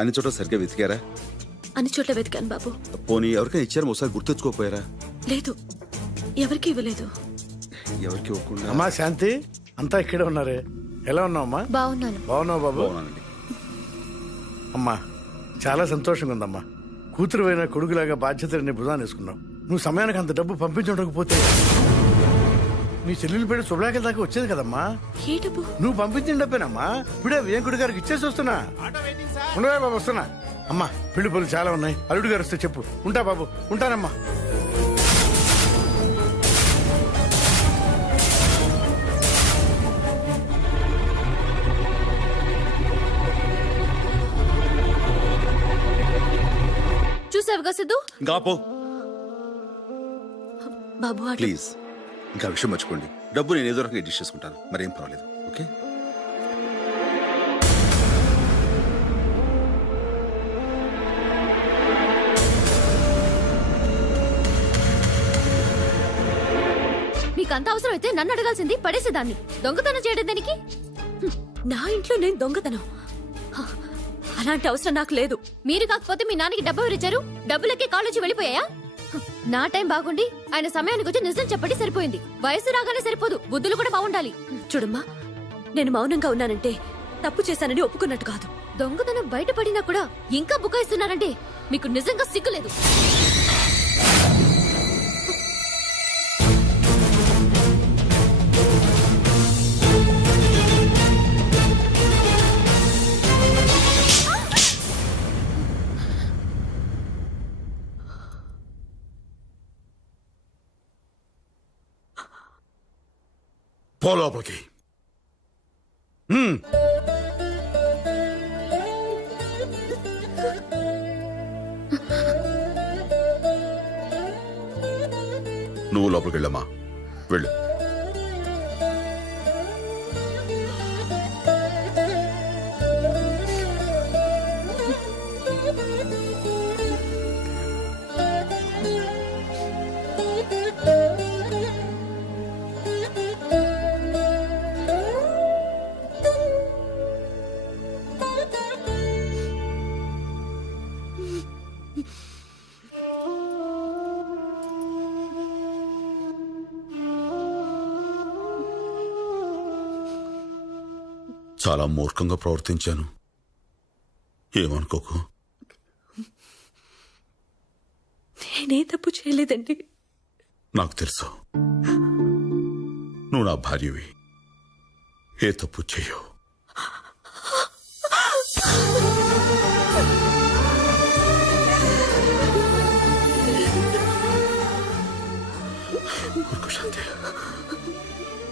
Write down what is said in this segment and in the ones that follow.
అన్ని చోట్ల సరిగ్గా వెతికారా? అన్ని చోట్ల వెతికాను బాబు. పోనీ ఎవరికైనా ఇచ్చారు ఒకసారి గుర్తెచ్చుకోపోయారా? లేదు, ఎవరికి ఇవ్వలేదు. ఎవరికి ఇవ్వకుండా? అమ్మా శాంతి, అంతా ఇక్కడే ఉన్నారే. ఎలా ఉన్నావమ్మా? బాగున్నాను. బాగున్నావు బాబు? బాగున్నానండి. అమ్మా చాలా సంతోషంగా ఉందమ్మా. కూతురు అయిన కొడుకులాగా బాధ్యతని భుజాన్ని వేసుకున్నావు. నువ్వు సమయానికి అంత డబ్బు పంపించకపోతే నీ చెల్లెలు పెట్టి శుభ్రాకల దాకా వచ్చేది కదమ్మా. ఏ డబ్బు? నువ్వు పంపించిన డబ్బేనమ్మా. ఇప్పుడే వేంకుడి గారికి ఇచ్చేసి వస్తున్నా. ఉండవే బాబు, వస్తున్నా. అమ్మా పెళ్లి పనులు చాలా ఉన్నాయి, అల్లుడు గారు వస్తే చెప్పు. ఉంటా బాబు, ఉంటానమ్మా. చూసావుగా సిద్ధు? ఇంకా పో బాబు ప్లీజ్. ఇంకా విషయం మర్చిపోండి. డబ్బు నేను ఏదో రకంగా అడ్జస్ట్ చేసుకుంటాను, మరేం పర్వాలేదు. ఓకే? మీకు అంత అవసరం అయితే నన్ను అడగాల్సింది, పడేసేదాన్ని. దొంగతనం చేయడం దానికి? నా ఇంట్లో నేను దొంగతనం? అలాంటి అవసరం నాకు లేదు. మీరు కాకపోతే మీ నాన్నకి డబ్బు ఎవరిచ్చారు? డబ్బులకే కాలేజీ వెళ్ళిపోయాయా? నా టైం బాగుండి ఆయన సమయానికి వచ్చి నిజం చెప్పండి, సరిపోయింది. వయసు రాగానే సరిపోదు, బుద్ధులు కూడా బాగుండాలి. చూడమ్మా, నేను మౌనంగా ఉన్నానంటే తప్పు చేశానని ఒప్పుకున్నట్టు కాదు. దొంగతనం బయటపడినా కూడా ఇంకా బుకాయిస్తున్నారంటే మీకు నిజంగా సిగ్గులేదు. పోలోపలికి. నువ్వు లోపలికి వెళ్ళమ్మా, వెళ్ళు. చాలా మూర్ఖంగా ప్రవర్తించాను, ఏమనుకోకు. నేనే తప్పు చేయలేదండి. నాకు తెలుసు, నువ్వు నా భార్యవి, ఏ తప్పు చెయ్యవు.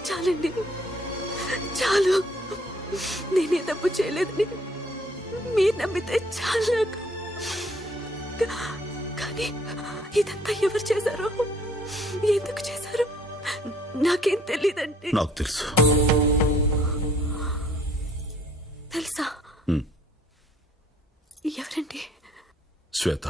చాలండి, చాలు. నేనే తప్పు చేయలేదని మీరు నమ్మితే చాలు. కానీ ఇదంతా ఎవరు చేశారో, ఎందుకు చేశారో నాకేం తెలీదండి. నాకు తెలుసు. తెలుసా? ఎవరండి? శ్వేత.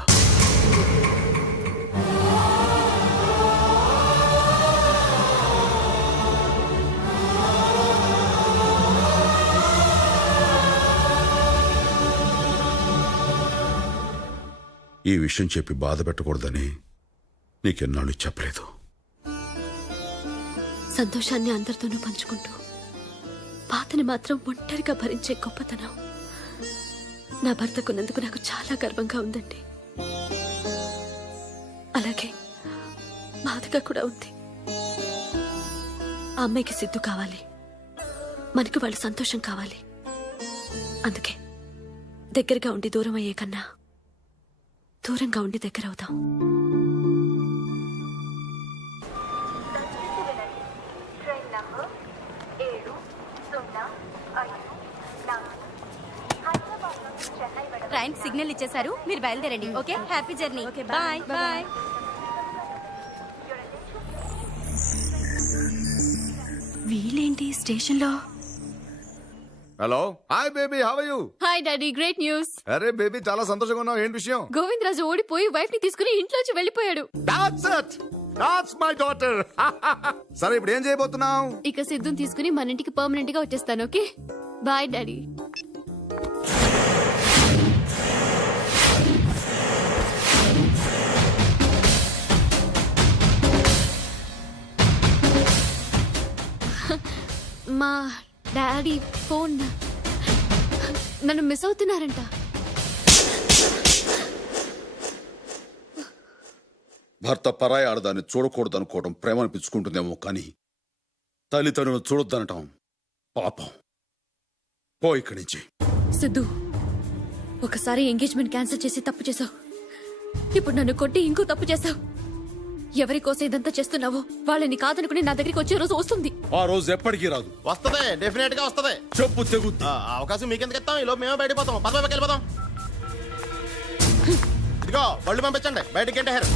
ఈ విషయం చెప్పి బాధ పెట్టకూడదని నీకెన్నాళ్ళు చెప్పలేదు. సంతోషాన్ని అందరితోనూ పంచుకుంటూ బాధని మాత్రం ఒంటరిగా భరించే గొప్పతనం నా భర్తకున్నందుకు నాకు చాలా గర్వంగా ఉందండి. అలాగే బాధగా కూడా ఉంది. ఆ అమ్మాయికి సిద్ధు కావాలి, మనకి వాళ్ళ సంతోషం కావాలి. అందుకే దగ్గరగా ఉండి దూరం అయ్యే కన్నా దూరంగా ఉండి దగ్గర అవుదాం. ట్రైన్ సిగ్నల్ ఇచ్చేశారు, మీరు బయలుదేరండి. Okay, happy journey. Okay, bye bye. వీళ్ళేంటి స్టేషన్లో? Hello, hi baby, how are you? Hi daddy, great news. అరే బేబీ, చాలా సంతోషంగా ఉన్నావు. ఏంటి విషయం? గోవింద్ రాజు ఓడిపోయి వైఫ్ ని తీసుకుని ఇంట్లోంచి వెళ్ళిపోయాడు. That's it. That's my daughter. సరే, ఇప్పుడు ఏం చేయబోతున్నావు? ఇక సిద్ధుని తీసుకుని మన ఇంటికి పర్మనెంట్ గా వచ్చేస్తాను. Okay, bye daddy. మా డాడీ ఫోన్ నన్ను మిస్ అవుతున్నారంట. భర్త పరాయి ఆడదాన్ని చూడకూడదు అనుకోవడం ప్రేమ అనిపించుకుంటుందేమో కానీ తల్లిదండ్రులను చూడొద్దనటం పాపం. పో ఇక్కడి నుంచి. సిద్ధు, ఒకసారి ఎంగేజ్మెంట్ క్యాన్సిల్ చేసి తప్పు చేసావు. ఇప్పుడు నన్ను కొట్టి ఇంకో తప్పు చేసావు. ఎవరి కోసం ఇదంతా చేస్తున్నావో వాళ్ళని కాదనుకుని నా దగ్గరికి వచ్చే రోజు వస్తుంది. ఆ రోజు ఎప్పటికీ రాదు. వస్తదే, డెఫినెట్ గా వస్తదే. చెప్పు తెగుద్ది. అవకాశం మీకెందుకు ఇస్తాం? ఈ లోపు మేమే బయటకు పోతాం. పదవికి వెళ్ళిపోతాం. ఇదిగో బళ్ళు పంపించండి, బయటికి ఏంటారు.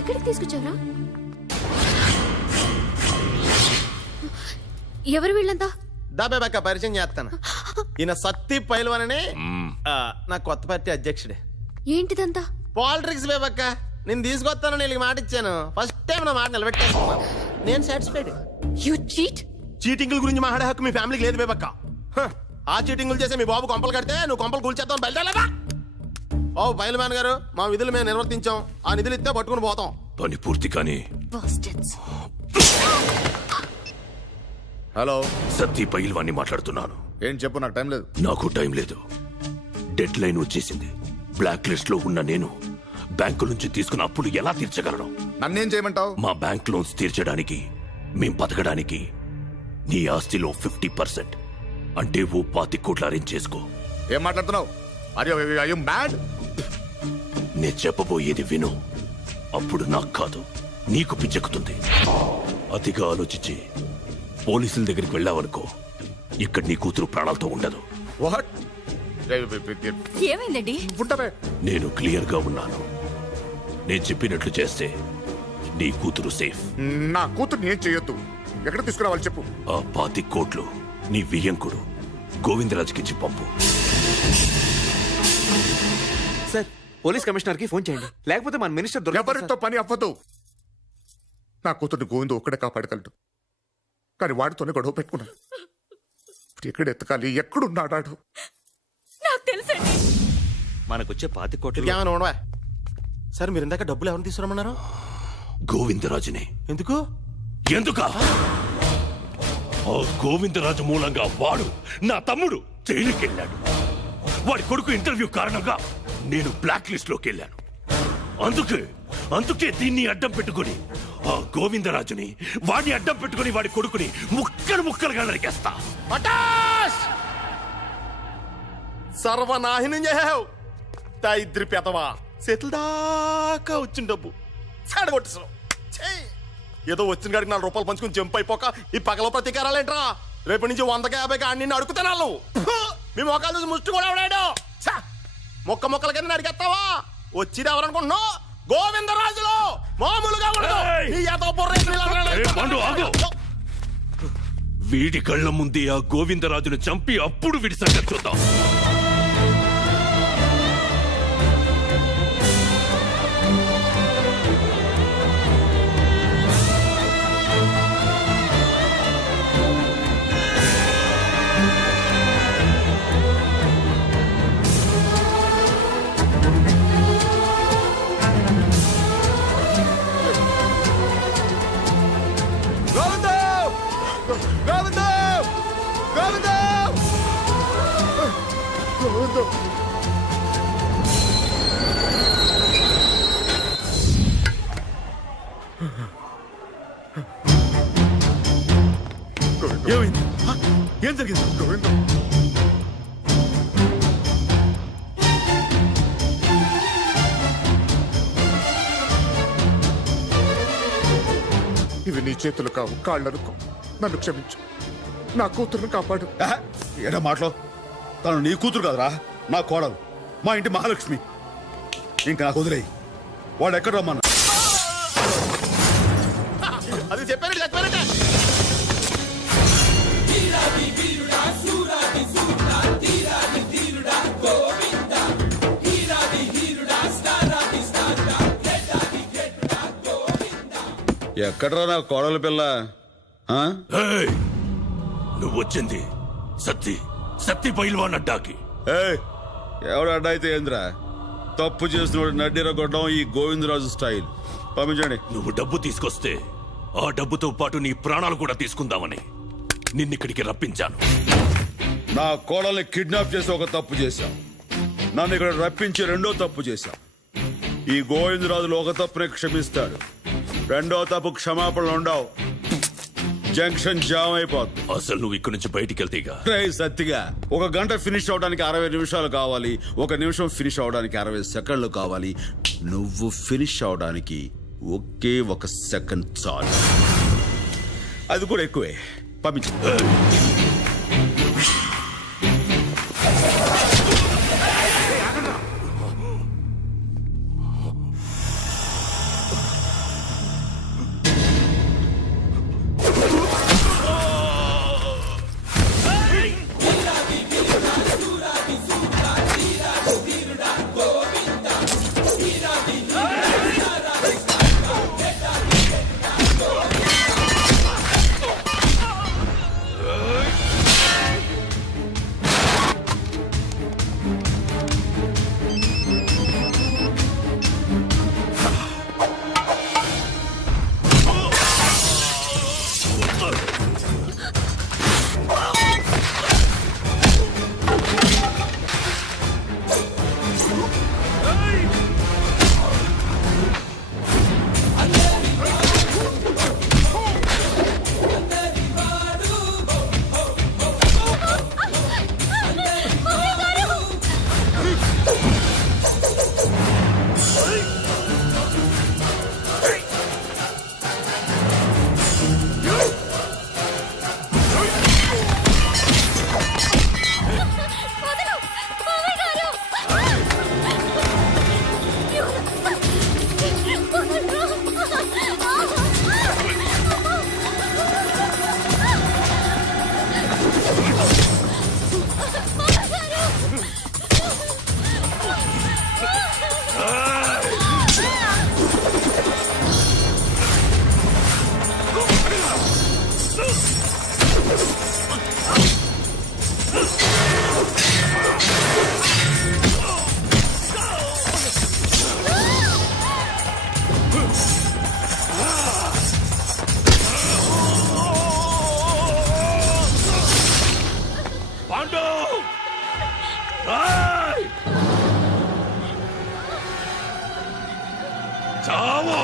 ఎక్కడికి తీసుకొచ్చారా? ఎవరు వీళ్ళంతా? డాబే బక్క పరిచయం చేస్తాను. ఈయన సత్తి పైల్వానని నా కొత్త పార్టీ అధ్యక్షుడే. ఏంటిదంతా? పాలిటిక్స్ బేబక్క. నేను తీసుకొస్తానని వీళ్ళకి మాట ఇచ్చాను. ఫస్ట్ టైం నా మాట నిలబెట్టేస్తున్నాను. నేను సాటిస్ఫైడ్. You cheat. చీటింగుల గురించి మాట్లాడే హక్కు మీ ఫ్యామిలీకి లేదు బేబక్క. ఆ చీటింగులు చేసే మీ బాబు కొంపలు కడితే నువ్వు కొంపలు కూల్చేద్దాం బయలుదేరలేదా? ఓ పైల్వాన్ గారు, మా విధులు మేము నిర్వర్తించాం. ఆ నిధులు ఇస్తే పట్టుకుని పోతాం. పని పూర్తి కానీ Bastards. హలో, సత్తి పైల్వాన్ని మాట్లాడుతున్నాను. ఏం చెప్పు, నాకు టైం లేదు. నాకు టైం లేదు. డెడ్ లైన్ వచ్చేసింది. బ్లాక్ లిస్ట్ లో ఉన్న నేను బ్యాంకు నుంచి తీసుకున్న అప్పులు ఎలా తీర్చగలను? నన్నేం చేయమంటావు? మా బ్యాంక్ లోన్స్ తీర్చడానికి, మేం బతకడానికి నీ ఆస్తిలో 50% అంటే ఓ 25 కోట్లు అరేంజ్ చేసుకో. ఏం మాట్లాడుతున్నావు? అయ్యో మ్యాడ్. నే చెప్పబోయేది విను. అప్పుడు నాకు కాదు, నీకు పిచ్చెక్కుతుంది. అతిగా ఆలోచించి పోలీసుల దగ్గరికి వెళ్ళావనుకో, ఇక్కడ నీ కూతురు ప్రాణాలతో ఉండదు. వాట్? ఏమైందండి? నేను క్లియర్ గా ఉన్నాను. నేను చెప్పినట్లు చేస్తే నీ కూతురు సేఫ్. నా కూతుర్ని ఏం చేయొద్దు. ఎక్కడ తీసుకురావాలి చెప్పు. ఆ 25 కోట్లు నీ వియ్యంకుడు గోవిందరాజుకిచ్చి పంపు. సార్, పోలీస్ కమిషనర్ కి ఫోన్ చేయండి, లేకపోతే మన మినిస్టర్ దొరకరు ఎవరితో పని అవ్వదు. నా కూతుర్ని గోవిందు ఒక్కడే కాపాడగలడు, కానీ వాడితోనే గొడవ పెట్టుకున్నాను. ఇప్పుడు ఎక్కడ ఎత్తకాలి, ఎక్కడున్నాడాడు? నాకు తెలుసండి. మనకొచ్చే 25 కోట్లు ఏమైనా ఉండవా సార్? మీరు ఇందాక డబ్బులు ఎవరిని తీసుకురమ్మన్నారు? గోవిందరాజుని. ఎందుకు? ఎందుకా? ఆ గోవిందరాజు మూలంగా వాడు, నా తమ్ముడు, జైలుకెళ్ళాడు. వాడి కొడుకు ఇంటర్వ్యూ కారణంగా నేను బ్లాక్ లిస్ట్ లోకి వెళ్ళాను. అందుకే దీన్ని అడ్డం పెట్టుకుని ఆ గోవిందరాజుని, వాడిని అడ్డం పెట్టుకుని వాడి కొడుకుని ముక్కలుగా నరికేస్తా. సర్వనాశనం చేసావు దరిద్రి పెదవా. చేతుల దాకా వచ్చిన డబ్బు సాడగొట్టేసావు. ఏదో వచ్చిన కాడికి 4 రూపాయలు పంచుకుని జంప్ అయిపోక ఈ పగల ప్రతీకారాలేంట్రా? రేపటి నుంచి 100కి 50కి అన్ని అడుగుతున్నాను. మీ మొక్కలు చూసి ముష్టి కూడా ఎవడాడు? మొక్కల కింద నడికేస్తావా? వచ్చిది ఎవరనుకుంటున్నావు? గోవిందరాజులు మామూలుగా ఉండదు. నీ ఏదో వీడి కళ్ళ ముందే ఆ గోవిందరాజును చంపి అప్పుడు వీడి సంగతి చూద్దాం. ఏమైంది? ఏం జరిగింది? గోవిందు, ఇవి నీ చేతులు కావు, కాళ్ళనుకో. నన్ను క్షమించు. నా కూతురును కాపాడు. ఏడా మాటలో? తను నీ కూతురు కదరా, నా కోడలు, మా ఇంటి మహాలక్ష్మి. ఇంకా నాకు వదిలేయి. వాడు ఎక్కడ రమ్మన్నా? ఎక్కడ్రా నా కోడల పిల్ల ఆ? ఏయ్! నువ్వు వచ్చింది సత్తి పైల్వాన్ అడ్డాకి. ఏయ్, ఎవడు అడ్డైతే ఏంద్రా? తప్పు చేసినోడు నడ్డిరగొట్టడం ఈ గోవిందరాజు స్టైల్. పంపించండి. నువ్వు డబ్బు తీసుకొస్తే ఆ డబ్బుతో పాటు నీ ప్రాణాలు కూడా తీసుకుందామని నిన్నిక్కడికి రప్పించాను. నా కోడల్ని కిడ్నాప్ చేసి ఒక తప్పు చేశాం. నన్ను ఇక్కడ రప్పించి రెండో తప్పు చేశాం. ఈ గోవిందరాజులు ఒక తప్పుని క్షమిస్తాడు, రెండో తప్పు క్షమాపణలు ఉండవు. జంక్షన్ జామ్ అయిపోతుంది. అసలు నువ్వు ఇక్కడి నుంచి బయటికి వెళ్తేగా రేయ్ సత్తిగా, 1 గంట ఫినిష్ అవడానికి 60 నిమిషాలు కావాలి. 1 నిమిషం ఫినిష్ అవడానికి 60 సెకండ్లు కావాలి. నువ్వు ఫినిష్ అవడానికి ఒకే 1 సెకండ్ చాలు. అది కూడా ఎక్కువే. పంపించు. చావు.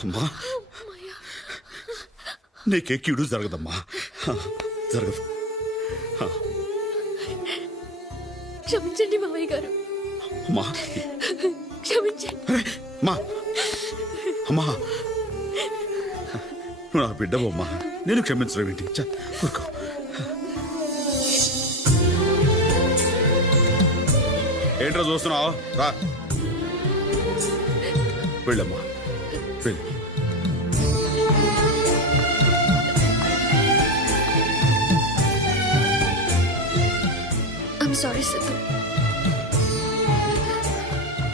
అమ్మా, నీకే కీడు జరగదమ్మా. జరగదు. క్షమించండి మావయ్య గారు. అమ్మా క్షమించండి. అమ్మా అమ్మా నువ్వు నా బిడ్డవమ్మా, నేను క్షమించడం ఏంటి? ఊరుకో. ఏంట్రా చూస్తున్నావు? రా వెళ్ళమ్మా, వెళ్ళు. I'm sorry, Sidhu.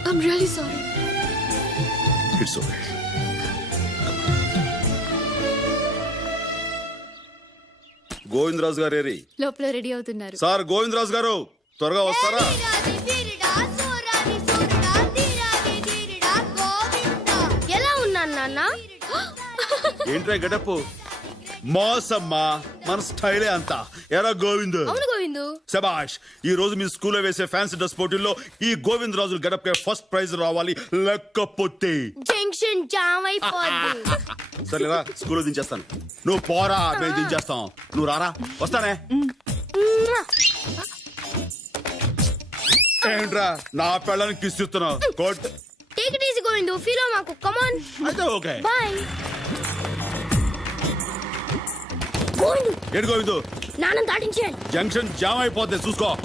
I'm really sorry. It's okay. Govindaraju గారు ఏరి? లోపల రెడీ అవుతున్నారు. సార్ గోవిందరాజు గారు త్వరగా వస్తారా? ఎలా ఉన్నాను నాన్న? ఏంట్రా గడపు? మోసమ్మా, మన స్టైలే అంతా. ఎరా గోవింద్? అవును గోవిందు. శబాష్. ఈ రోజు మీ స్కూల్లో వేసే ఫ్యాన్సీ డ్రెస్ పోటీల్లో ఈ గోవింద్ రాజుల గడపకే ఫస్ట్ ప్రైజ్ రావాలి, లేకపోతే జంక్షన్ జామ్ అయిపోద్ది. సరేరా స్కూల్లో దించేస్తాను. నువ్వు పోరా, మేము దించేస్తాం. నువ్వు రారా. వస్తానే. ఏంట్రా నా పెళ్ళని కిస్ ఇస్తున్నావు? కోట్ take it easy Govindu. Feel మాకు. Come on. అయితే ఓకే. బై. గోవిందు, ఏంటి గోవిందు? నాన్న దాటించేయాలి. జంక్షన్ జామ్ అయిపోద్ది, చూసుకో.